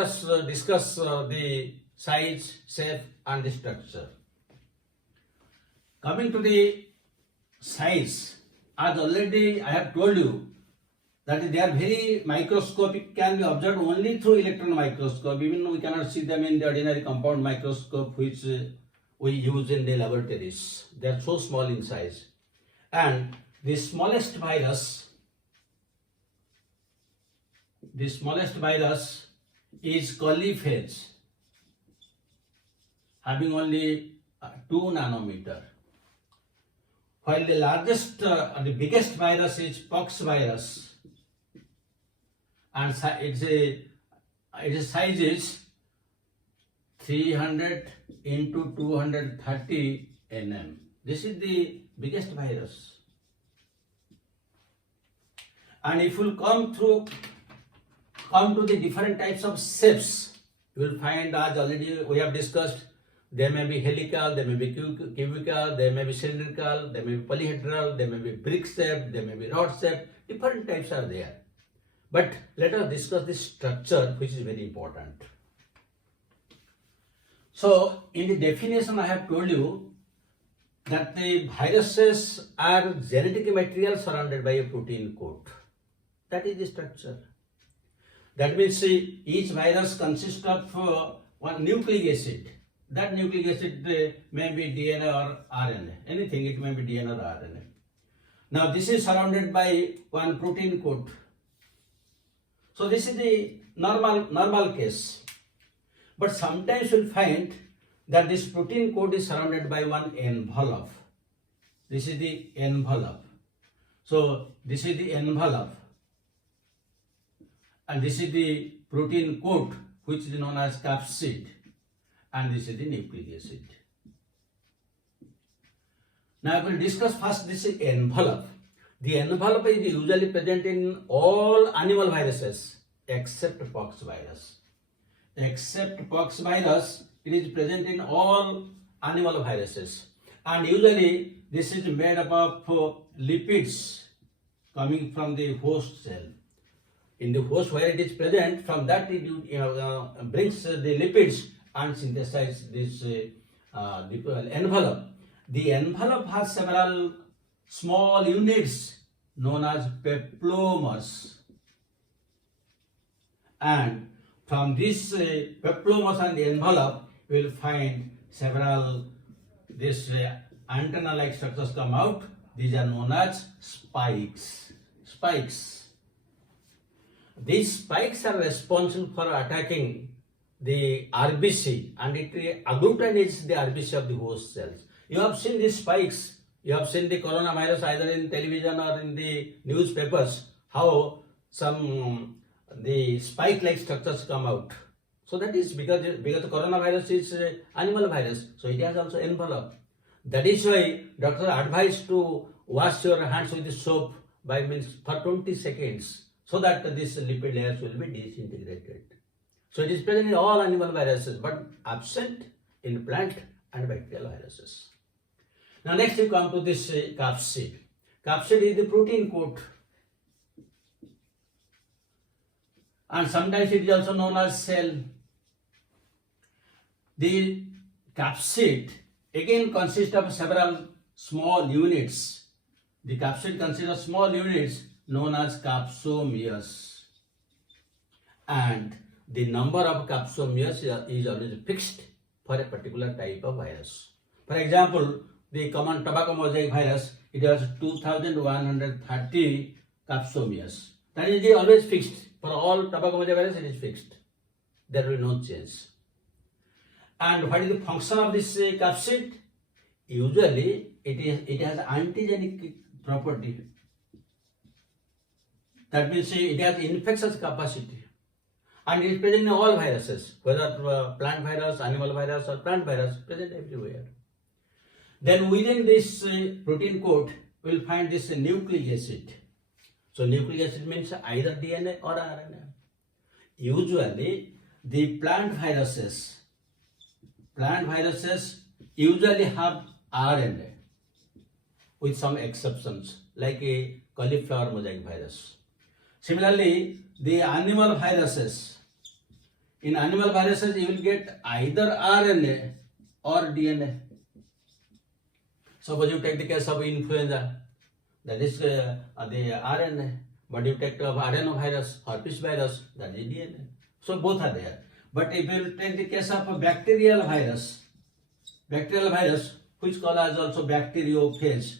Let's discuss the size, shape and the structure. Coming to the size, as already I have told you that they are very microscopic, can be observed only through electron microscope. Even we cannot see them in the ordinary compound microscope which we use in the laboratories. They are so small in size. And the smallest virus is coliphage, having only 2 nanometer. While the largest, the biggest virus is pox virus, and its size is 300 into 230 nm. This is the biggest virus. And if you come to the different types of shapes, you will find, as already we have discussed, they may be helical, they may be cubical, they may be cylindrical, they may be polyhedral, they may be brick shaped, they may be rod shaped. Different types are there. But let us discuss the structure, which is very important. So, in the definition I have told you that the viruses are genetic material surrounded by a protein coat. That is the structure. That means each virus consists of one nucleic acid. That nucleic acid may be DNA or RNA. Anything, it may be DNA or RNA. Now this is surrounded by one protein coat. So this is the normal case. But sometimes you'll find that this protein coat is surrounded by one envelope. This is the envelope. So this is the envelope. And this is the protein coat, which is known as capsid. And this is the nucleic acid. Now we will discuss first this envelope. The envelope is usually present in all animal viruses except pox virus. Except pox virus, it is present in all animal viruses. And usually this is made up of lipids coming from the host cell. In the host where it is present, from that it brings the lipids and synthesize this the envelope. The envelope has several small units known as peplomers. And from this peplomers and the envelope, you will find several antenna-like structures come out. These are known as spikes. These spikes are responsible for attacking the RBC, and it agglutinates the RBC of the host cells. You have seen these spikes. You have seen the coronavirus either in television or in the newspapers, how the spike-like structures come out. So that is because the coronavirus is animal virus, so it has also envelope. That is why doctors are advised to wash your hands with soap for 20 seconds, so that this lipid layers will be disintegrated. So it is present in all animal viruses, but absent in plant and bacterial viruses. Now next we come to this capsid. Capsid is the protein coat, and sometimes it is also known as cell. The capsid again consists of several small units. The capsid consists of small units known as capsomeres, and the number of capsomeres is always fixed for a particular type of virus. For example, the common tobacco mosaic virus, it has 2130 capsomeres. That is always fixed. For all tobacco mosaic virus, it is fixed. There will be no change. And what is the function of this capsid? Usually, it has antigenic property. That means it has infectious capacity. And it is present in all viruses, whether plant virus, animal virus or plant virus, present everywhere. Then within this protein coat, we will find this nucleic acid. So nucleic acid means either DNA or RNA. Usually, the plant viruses usually have RNA, with some exceptions, like a cauliflower mosaic virus. Similarly, the animal viruses In animal viruses, you will get either RNA or DNA. Suppose you take the case of influenza, that is the RNA, but you take of adenovirus, herpes virus, that is DNA. So both are there. But if you take the case of a bacterial virus, which called as also bacteriophage.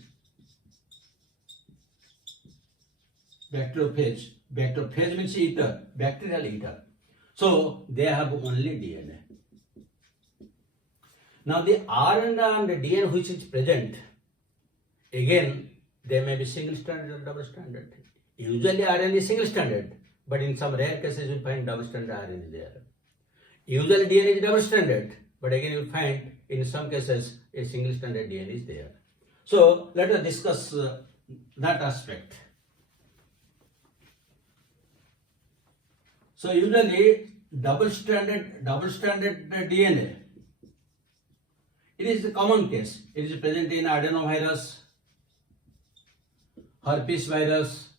Bacteriophage means eater, bacterial eater. So they have only DNA. Now the RNA and the DNA which is present, again they may be single stranded or double stranded. Usually RNA is single stranded, but in some rare cases you find double stranded RNA there. Usually DNA is double stranded, but again you find in some cases a single stranded DNA is there. So let us discuss that aspect. So usually double-stranded DNA, it is the common case. It is present in adenovirus, herpes virus,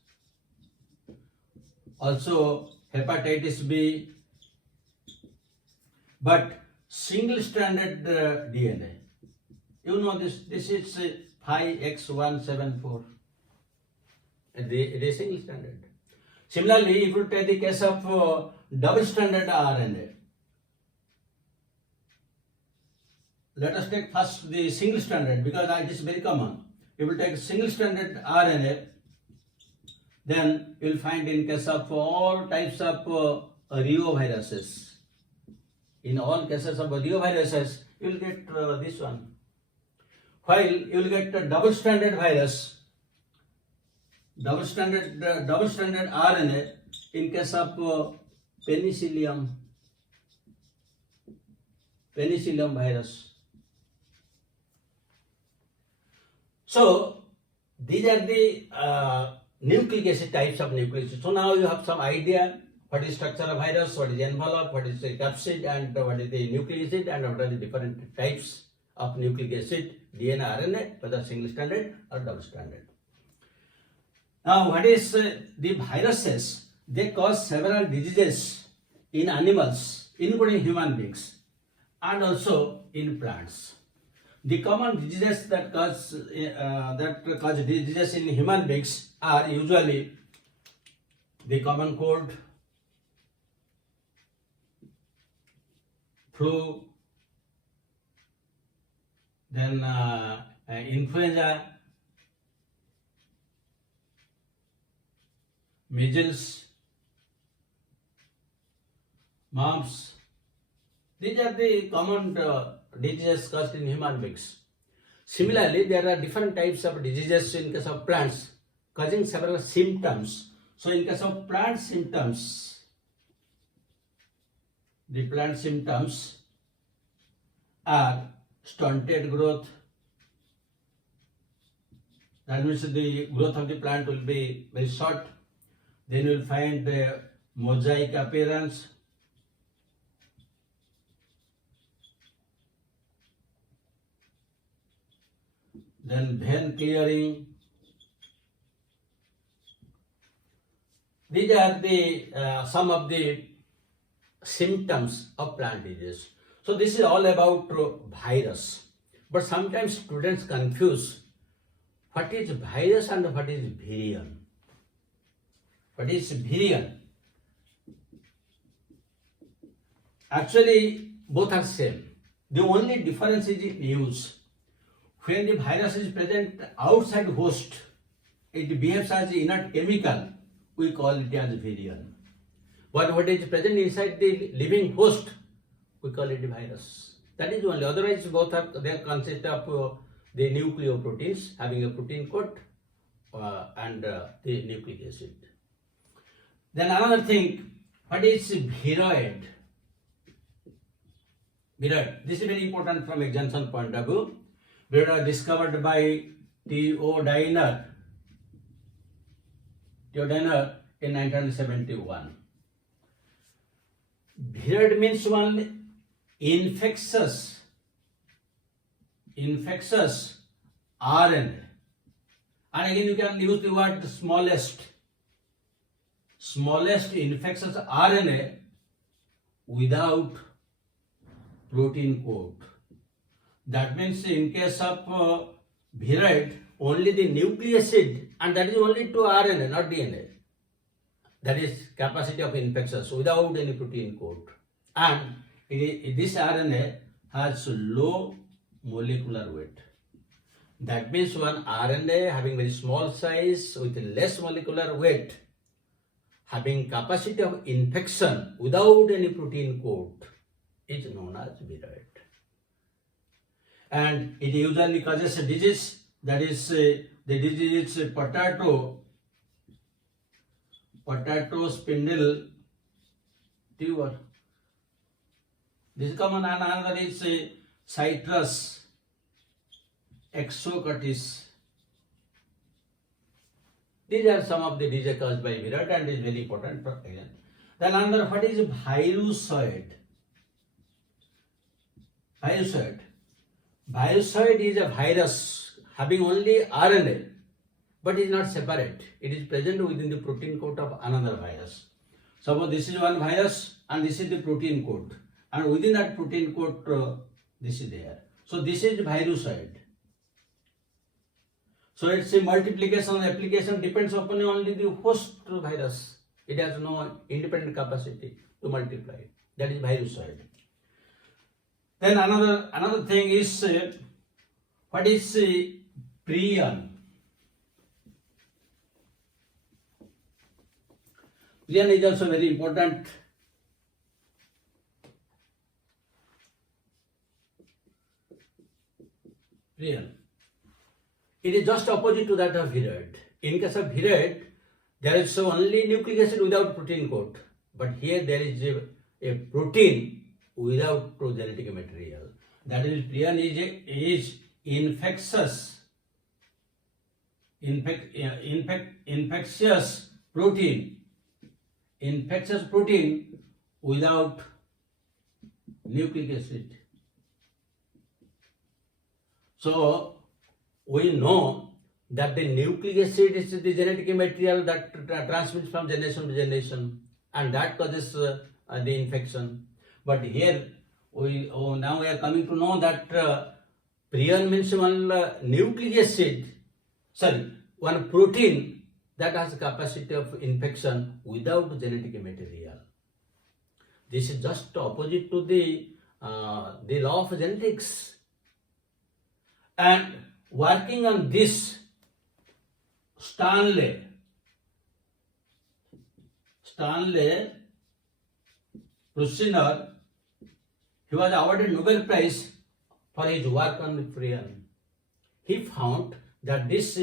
also hepatitis B, but single-stranded DNA. You know this is 5X174. It is single-stranded. Similarly, if you take the case of double-stranded RNA, let us take first the single-stranded because that is very common. If you take single-stranded RNA, then you will find in case of all types of reoviruses. In all cases of reoviruses, you will get this one. While you will get a double-stranded virus, double-stranded RNA in case of penicillium virus. So these are the nucleic acid types of nucleic acid. So now you have some idea what is structure of virus, what is envelope, what is the capsid, and what is the nucleic acid, and what are the different types of nucleic acid, DNA, RNA, whether single-stranded or double-stranded. Now, what is the viruses? They cause several diseases in animals, including human beings, and also in plants. The common diseases that cause diseases in human beings are usually the common cold, flu, then influenza, measles, mumps. These are the common diseases caused in human beings. Similarly, there are different types of diseases in case of plants causing several symptoms. So in case of plant symptoms, the plant symptoms are stunted growth. That means the growth of the plant will be very short. Then you will find the mosaic appearance. Then vein clearing. These are the some of the symptoms of plant disease. So this is all about virus. But sometimes students confuse what is virus and what is virion. What is virion? Actually, both are same. The only difference is in use. When the virus is present outside host, it behaves as inert chemical. We call it as virion. But what is present inside the living host, we call it virus. That is only. Otherwise, both are they consist of the nucleoproteins having a protein coat and the nucleic acid. Then another thing, what is viroid? Viroid. This is very important from examination point of view. Viroid was discovered by T.O. Diner in 1971. Viroid means one infectious RNA. And again you can use the word smallest infectious RNA without protein coat. That means in case of viroid, only the nucleic acid, and that is only to RNA, not DNA. That is capacity of infections without any protein coat. And this RNA has low molecular weight. That means one RNA having very small size with less molecular weight, having capacity of infection without any protein coat, is known as viroid. And it usually causes a disease, that is the disease is potato spindle tumor. This is common, and another is citrus exocutis. These are some of the diseases caused by viroid and is very important. Then another, what is virusoid? Virusoid is a virus having only RNA, but is not separate. It is present within the protein coat of another virus. Suppose this is one virus and this is the protein coat, and within that protein coat this is there. So this is virusoid. So its multiplication and application depends upon only the host virus. It has no independent capacity to multiply. That is virusoid. Then another thing is what is PRION? PRION is also very important. PRION. It is just opposite to that of viroid. In case of viroid, there is only nucleic acid without protein coat, but here there is a protein without genetic material. That is, PRION is infectious protein without nucleic acid. So we know that the nucleic acid is the genetic material that transmits from generation to generation, and that causes the infection. But here now we are coming to know that PRION means one nucleic acid, one protein that has capacity of infection without genetic material. This is just opposite to the law of genetics. And working on this, Stanley Prusiner, he was awarded Nobel Prize for his work on PRION. He found that this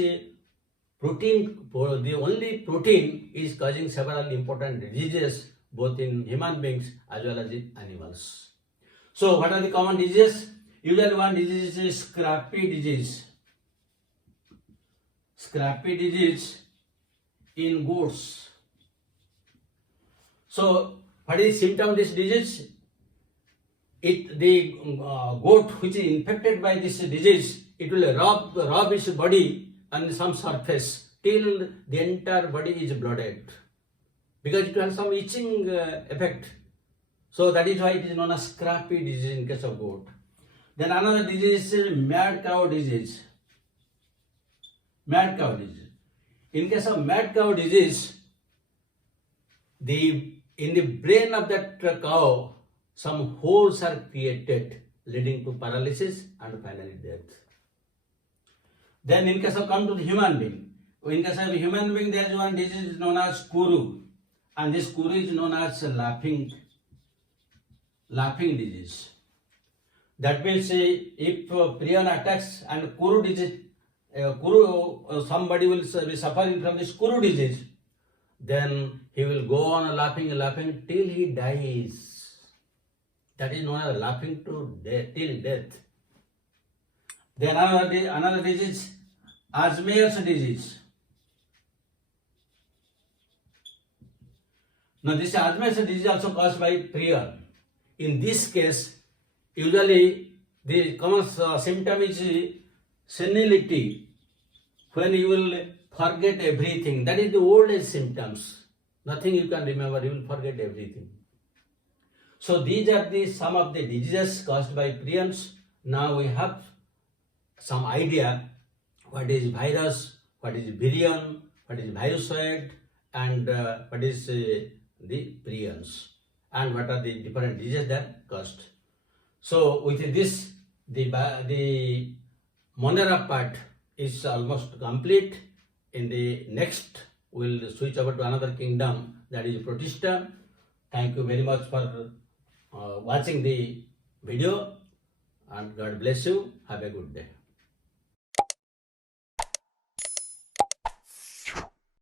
protein, the only protein, is causing several important diseases both in human beings as well as in animals. So what are the common diseases? Usually one disease is scrapie disease. Scrapie disease in goats. So what is symptom of this disease? The goat which is infected by this disease, it will rub its body on some surface till the entire body is blooded, because it will have some itching effect. So that is why it is known as scrapie disease in case of goat. Then another disease is mad cow disease. Mad cow disease. In case of mad cow disease, in the brain of that cow, some holes are created, leading to paralysis and finally death. Then in case of come to the human being, in case of human being, there is one disease known as kuru, and this kuru is known as laughing disease. That means if PRION attacks and kuru disease, somebody will be suffering from this kuru disease, then he will go on laughing till he dies. That is known as laughing to death, till death. Then another disease, Alzheimer's disease. Now this Alzheimer's disease is also caused by PRION. In this case, usually the common symptom is senility, when you will forget everything. That is the old age symptoms. Nothing you can remember, you will forget everything. So these are the some of the diseases caused by prions. Now we have some idea what is virus, what is virion, what is virusoid, and what is the prions, and what are the different diseases that caused. So with this, the Monera part is almost complete. In the next, we'll switch over to another kingdom, that is Protista. Thank you very much for watching the video, and God bless you. Have a good day.